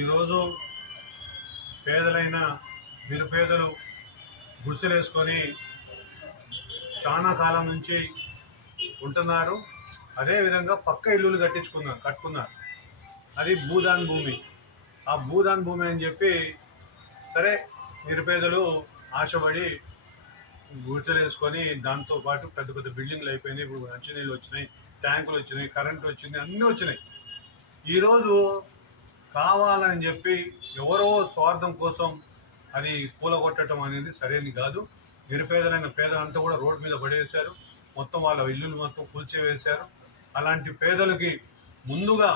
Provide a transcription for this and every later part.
ఈరోజు పేదలైన నిరుపేదలు గుడిసెలేసుకొని చాలా కాలం నుంచి ఉంటున్నారు. అదేవిధంగా పక్క ఇల్లులు కట్టుకున్నారు. అది భూదాన్ భూమి. ఆ భూదాన్ భూమి అని చెప్పి సరే నిరుపేదలు ఆశపడి గుడిసెలేసుకొని దాంతోపాటు పెద్ద పెద్ద బిల్డింగ్లు అయిపోయినాయి. ఇప్పుడు మంచినీళ్ళు వచ్చినాయి, ట్యాంకులు వచ్చినాయి, కరెంటు వచ్చింది, అన్నీ వచ్చినాయి. ఈరోజు కావాలని చెప్పి ఎవరో స్వార్థం కోసం అది కూలగొట్టడం అనేది సరైనది కాదు. నిరుపేదలైన పేదలంతా కూడా రోడ్డు మీద పడేశారు. మొత్తం వాళ్ళ ఇల్లులు మొత్తం కూల్చివేశారు. అలాంటి పేదలకి ముందుగా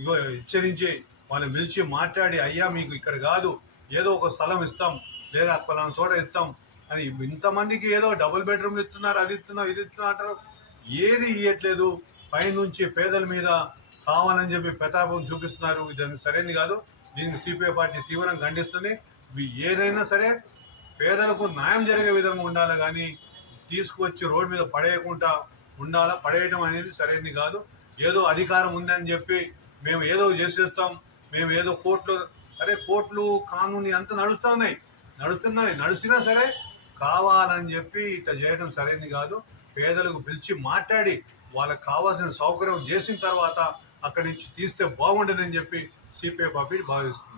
ఇగో హెచ్చరించి వాళ్ళని పిలిచి మాట్లాడి, అయ్యా మీకు ఇక్కడ కాదు, ఏదో ఒక స్థలం ఇస్తాం లేదా పలానా చోట ఇస్తాం అని ఇంతమందికి ఏదో డబుల్ బెడ్రూమ్లు ఇస్తున్నారు, అది ఇస్తున్నారు, ఇది ఇస్తున్నారు అంటారు. ఏది ఇవ్వట్లేదు. పైనుంచి పేదల మీద కావాలని చెప్పి ప్రతాపం చూపిస్తున్నారు. ఇది సరైనది కాదు. దీనికి సిపిఐ పార్టీ తీవ్రంగా ఖండిస్తుంది. ఏదైనా సరే పేదలకు న్యాయం జరిగే విధంగా ఉండాలి, కానీ తీసుకువచ్చి రోడ్డు మీద పడేయకుండా ఉండాలా. పడేయటం అనేది సరైనది కాదు. ఏదో అధికారం ఉందని చెప్పి మేము ఏదో చేసేస్తాం, మేము ఏదో కోర్టులు కానూని అంతా నడుస్తున్నా సరే కావాలని చెప్పి ఇట్లా చేయడం సరైనది కాదు. పేదలకు పిలిచి మాట్లాడి వాళ్ళకి కావాల్సిన సౌకర్యం చేసిన తర్వాత అక్కడి నుంచి తీస్తే బాగుంటుందని చెప్పి సిపిఐ పార్టీ భావిస్తుంది.